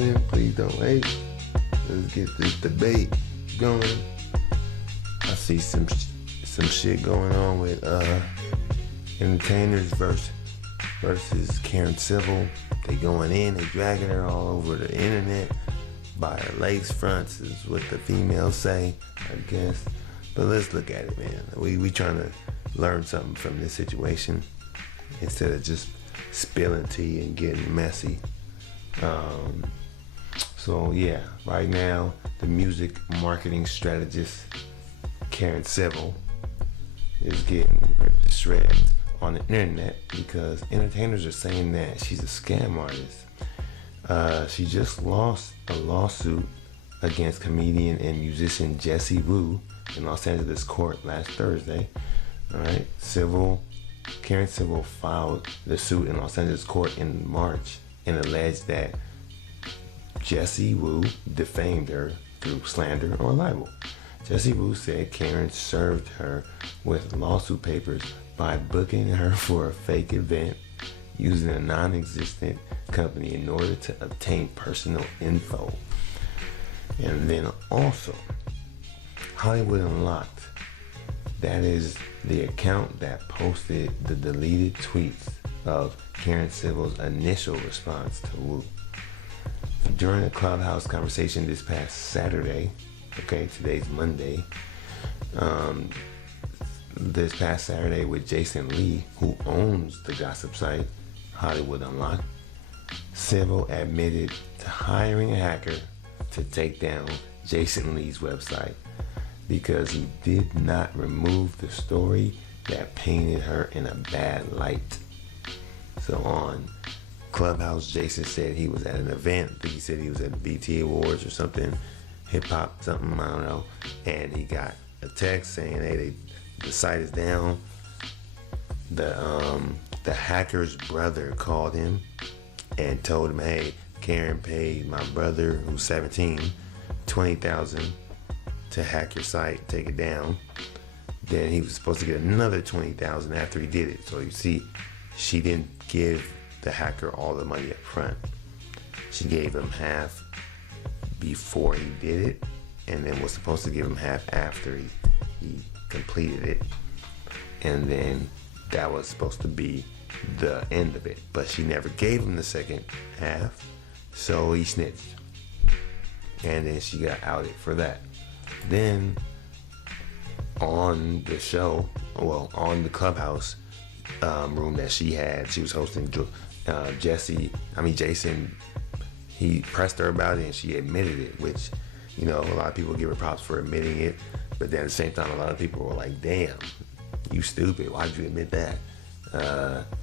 in, please don't hate. Let's get this debate going. I see some shit going on with entertainers versus Karen Civil. They going in, they dragging her all over the internet by her lace fronts is what the females say, I guess. But let's look at it, man. We trying to learn something from this situation instead of just spilling tea and getting messy. So yeah, right now the music marketing strategist Karen Civil is getting ripped to shreds on the internet because entertainers are saying that she's a scam artist. She just lost a lawsuit against comedian and musician Jessie Woo in Los Angeles court last Thursday. All right, Karen Civil filed the suit in Los Angeles court in March and alleged that Jessie Woo defamed her through slander or libel. Jessie Woo said Karen served her with lawsuit papers by booking her for a fake event using a non-existent company in order to obtain personal info. And then also, Hollywood Unlocked, that is the account that posted the deleted tweets of Karen Civil's initial response to Woo. During a Clubhouse conversation this past Saturday, okay, today's Monday, this past Saturday with Jason Lee, who owns the gossip site Hollywood Unlocked, Civil admitted to hiring a hacker to take down Jason Lee's website because he did not remove the story that painted her in a bad light. So on Clubhouse, Jason said he was at an event. I think he said he was at the BT Awards or something, hip hop something, I don't know. And he got a text saying, "Hey, the site is down." The hacker's brother called him and told him, "Hey, Karen paid my brother, who's 17, $20,000 to hack your site, take it down." Then he was supposed to get another $20,000 after he did it. So you see, she didn't give the hacker all the money up front. She gave him half before he did it, and then was supposed to give him half after he completed it. And then that was supposed to be the end of it. But she never gave him the second half, so he snitched. And then she got outed for that. Then on the show, on the Clubhouse room that she was hosting, Jason, he pressed her about it and she admitted it, which, a lot of people give her props for admitting it, but then at the same time, a lot of people were like, "Damn, you stupid, why'd you admit that?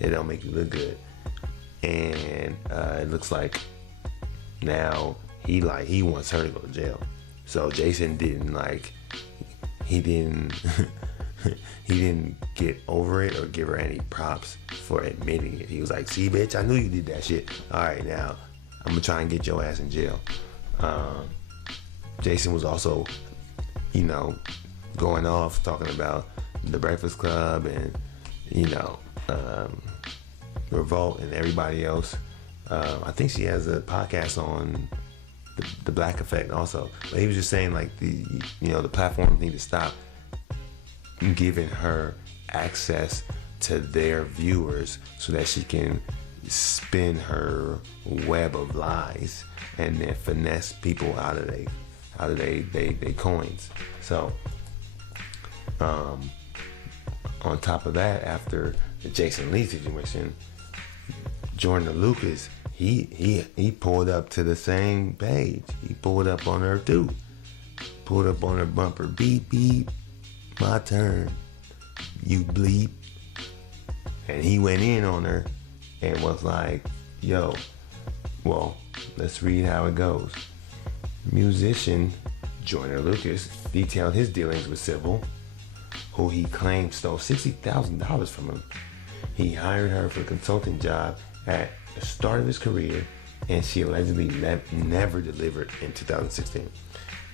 It don't make you look good." And it looks like now he wants her to go to jail. So Jason didn't he didn't get over it or give her any props for admitting it. He was like, "See, bitch, I knew you did that shit. All right, now I'm gonna try and get your ass in jail." Jason was also, going off talking about the Breakfast Club and, Revolt and everybody else. I think she has a podcast on the Black Effect also. But he was just saying the platforms need to stop giving her access to their viewers so that she can spin her web of lies and then finesse people out of they coins. So on top of that, after the Jason Lee situation, Joyner Lucas, he pulled up to the same page. He pulled up on her too. Pulled up on her bumper. "Beep, beep, my turn, you bleep." And he went in on her and was like, "Yo, well, let's read how it goes." Musician Joyner Lucas detailed his dealings with Civil, who he claimed stole $60,000 from him. He hired her for a consulting job at the start of his career, and she allegedly never delivered in 2016.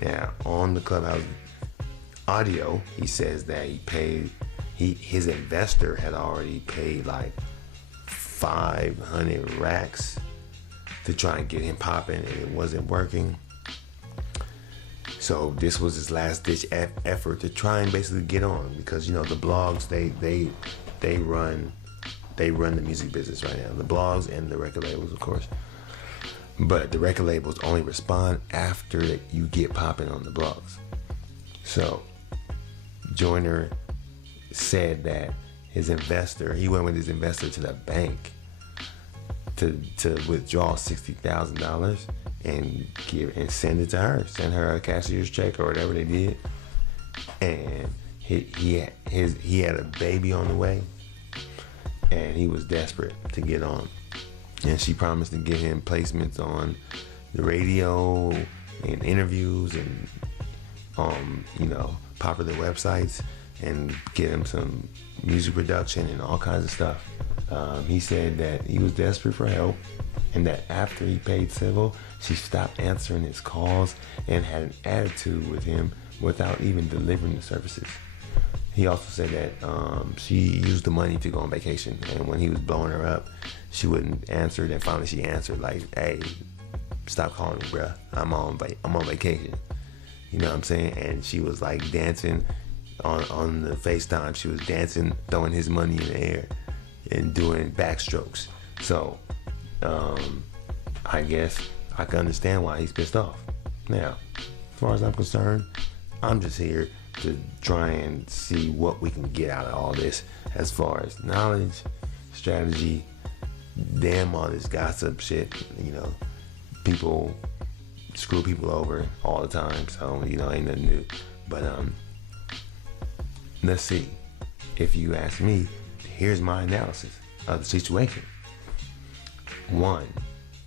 Now, on the Clubhouse audio, he says that his investor had already paid 500 racks to try and get him popping, and it wasn't working. So this was his last ditch effort to try and basically get on, because the blogs they run the music business right now. The blogs and the record labels, of course. But the record labels only respond after you get popping on the blogs. So Joyner said that he went with his investor to the bank to withdraw $60,000 and send it to her. Send her a cashier's check or whatever they did. And he had a baby on the way, and he was desperate to get on. And she promised to get him placements on the radio and interviews and popular websites, and get him some music production and all kinds of stuff. He said that he was desperate for help, and that after he paid Civil, she stopped answering his calls and had an attitude with him without even delivering the services. He also said that she used the money to go on vacation, and when he was blowing her up, she wouldn't answer. Then finally she answered, like, "Hey, stop calling me, bruh. I'm on vacation." You know what I'm saying? And she was like dancing on the FaceTime. She was dancing, throwing his money in the air and doing backstrokes. So I guess I can understand why he's pissed off. Now, as far as I'm concerned, I'm just here to try and see what we can get out of all this, as far as knowledge, strategy, damn all this gossip shit. People screw people over all the time, so ain't nothing new. But let's see. If you ask me, here's my analysis of the situation.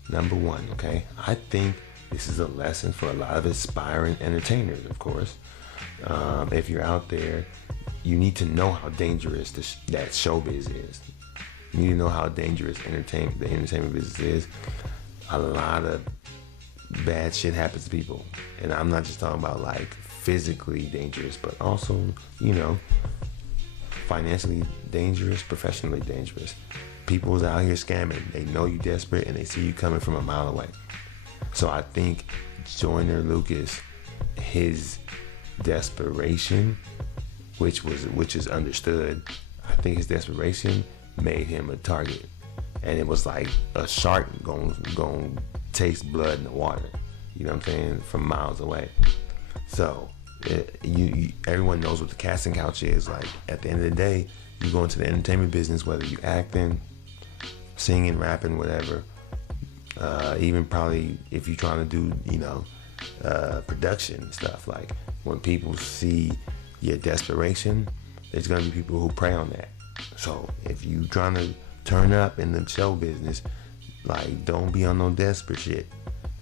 Number one, okay? I think this is a lesson for a lot of aspiring entertainers, of course. If you're out there, you need to know how dangerous that showbiz is. You need to know how dangerous the entertainment business is. A lot of bad shit happens to people. And I'm not just talking about like physically dangerous, but also, financially dangerous, professionally dangerous. People's out here scamming. They know you desperate and they see you coming from a mile away. So I think Joyner Lucas, his desperation, which is understood, I think his desperation made him a target. And it was like a shark going taste blood in the water. You know what I'm saying? From miles away. So everyone knows what the casting couch is. Like, at the end of the day, you go into the entertainment business, whether you acting, singing, rapping, whatever, even probably if you're trying to do, production stuff. Like, when people see your desperation, there's gonna be people who prey on that. So if you trying to turn up in the show business, like, don't be on no desperate shit.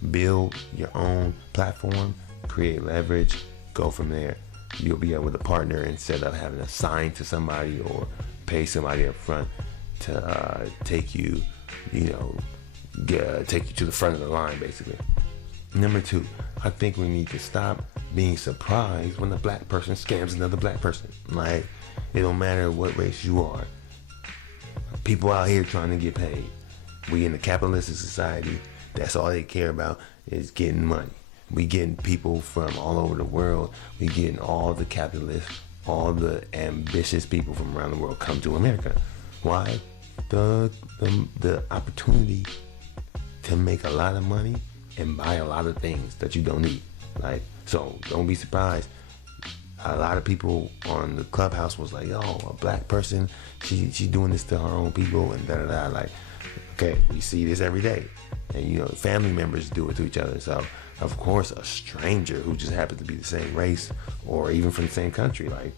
Build your own platform, create leverage, go from there. You'll be able to partner instead of having to sign to somebody or pay somebody up front to take you to the front of the line, basically. Number two, I think we need to stop being surprised when a black person scams another black person. Like, it don't matter what race you are. People out here trying to get paid. We in a capitalistic society. That's all they care about is getting money. We getting people from all over the world. We getting all the capitalists, all the ambitious people from around the world come to America. Why? The opportunity to make a lot of money and buy a lot of things that you don't need. Like, so don't be surprised. A lot of people on the Clubhouse was like, "Oh, a black person, she doing this to her own people," and da-da-da. Like, okay, we see this every day. And, family members do it to each other. So, of course, a stranger who just happens to be the same race or even from the same country, like,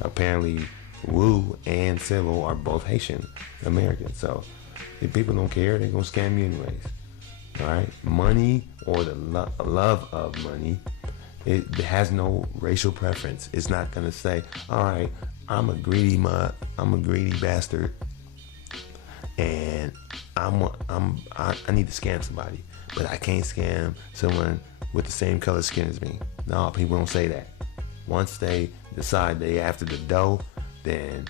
apparently Woo and Civil are both Haitian Americans. So, if people don't care, they're going to scam you anyways. All right? Money, or the love of money, it has no racial preference. It's not going to say, all right, I'm a greedy bastard, and I need to scam somebody, but I can't scam someone with the same color skin as me. No, people don't say that. Once they decide they after the dough, then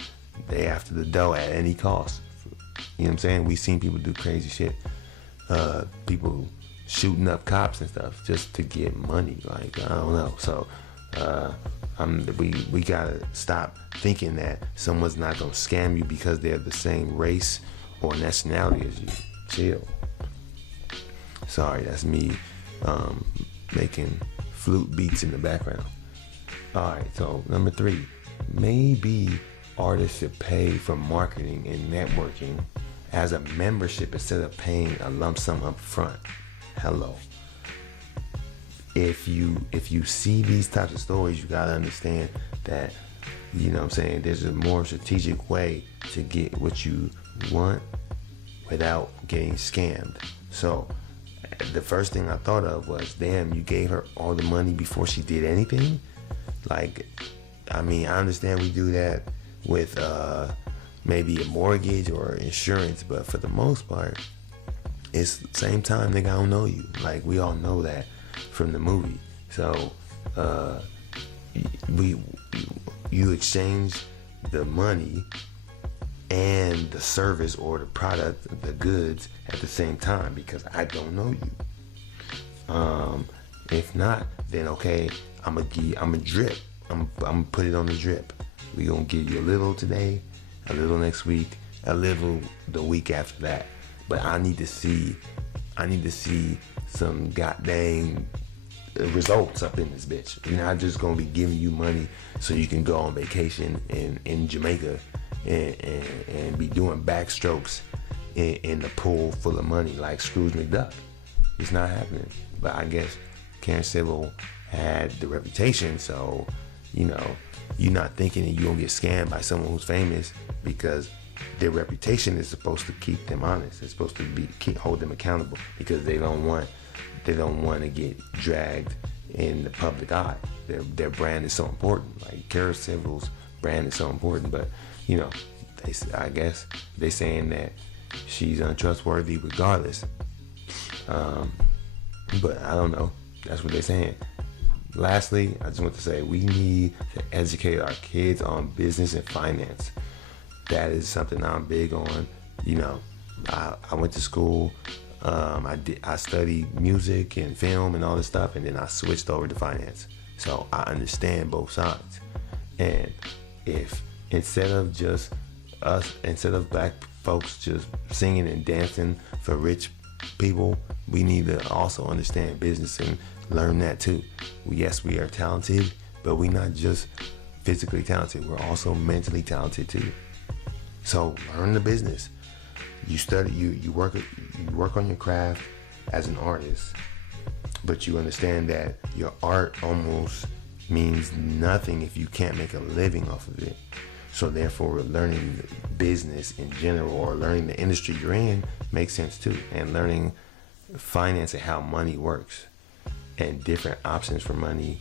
they after the dough at any cost. You know what I'm saying? We seen people do crazy shit. People shooting up cops and stuff just to get money. Like, I don't know. So we gotta stop thinking that someone's not gonna scam you because they're the same race or nationality as you. Chill. Sorry, that's me making flute beats in the background. Alright, so number 3, maybe artists should pay for marketing and networking as a membership instead of paying a lump sum up front. Hello. If you see these types of stories, you gotta understand that, you know what I'm saying, there's a more strategic way to get what you want without getting scammed. So the first thing I thought of was, damn, you gave her all the money before she did anything? Like, I mean, I understand we do that with maybe a mortgage or insurance, but for the most part, it's the same time, nigga, I don't know you. Like, we all know that from the movie. So you exchange the money and the service or the product, the goods, at the same time, because I don't know you. If not, then okay, I'm a drip. I'm gonna put it on the drip. We gonna give you a little today, a little next week, a little the week after that. But I need to see some goddamn results up in this bitch. You're not just gonna be giving you money so you can go on vacation in Jamaica and be doing backstrokes in the pool full of money like Scrooge McDuck. It's not happening. But I guess Karen Civil had the reputation, so you know, you're not thinking that you're gonna get scammed by someone who's famous, because their reputation is supposed to keep them honest. It's supposed to hold them accountable, because they don't want to get dragged in the public eye. Their brand is so important. Like Karen Civil's brand is so important, but you know, I guess they saying that she's untrustworthy regardless. But I don't know. That's what they're saying. Lastly, I just want to say we need to educate our kids on business and finance. That is something I'm big on. You know, I went to school. I studied music and film and all this stuff, and then I switched over to finance. So I understand both sides. And if instead of black folks just singing and dancing for rich people, we need to also understand business and learn that too. Yes, we are talented, but we're not just physically talented. We're also mentally talented too. So learn the business. You study, you work on your craft as an artist, but you understand that your art almost means nothing if you can't make a living off of it. So therefore, learning business in general, or learning the industry you're in, makes sense too. And learning finance and how money works and different options for money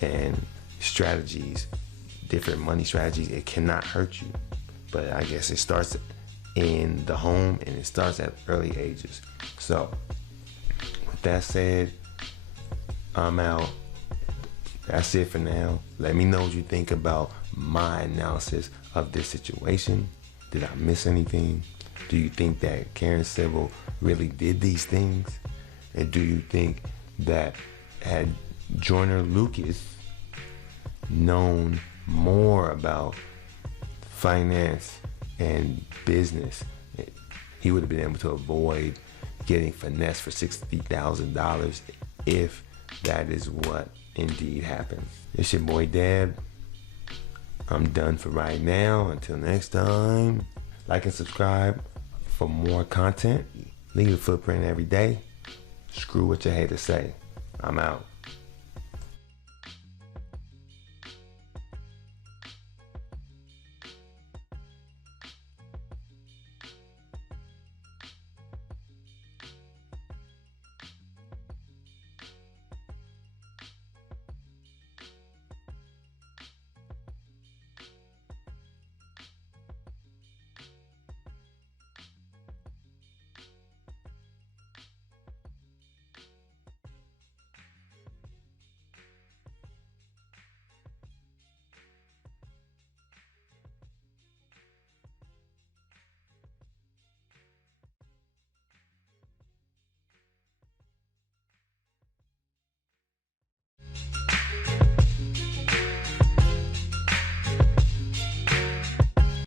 and strategies, different money strategies, it cannot hurt you. But I guess it starts in the home, and it starts at early ages. So with that said, I'm out. That's it for now. Let me know what you think about my analysis of this situation. Did I miss anything? Do you think that Karen Civil really did these things? And do you think that had Joyner Lucas known more about finance and business, he would have been able to avoid getting finessed for $60,000 if that is what indeed happened. It's your boy Dad. I'm done for right now. Until next time, like and subscribe for more content. Leave a footprint every day. Screw what your haters say. I'm out.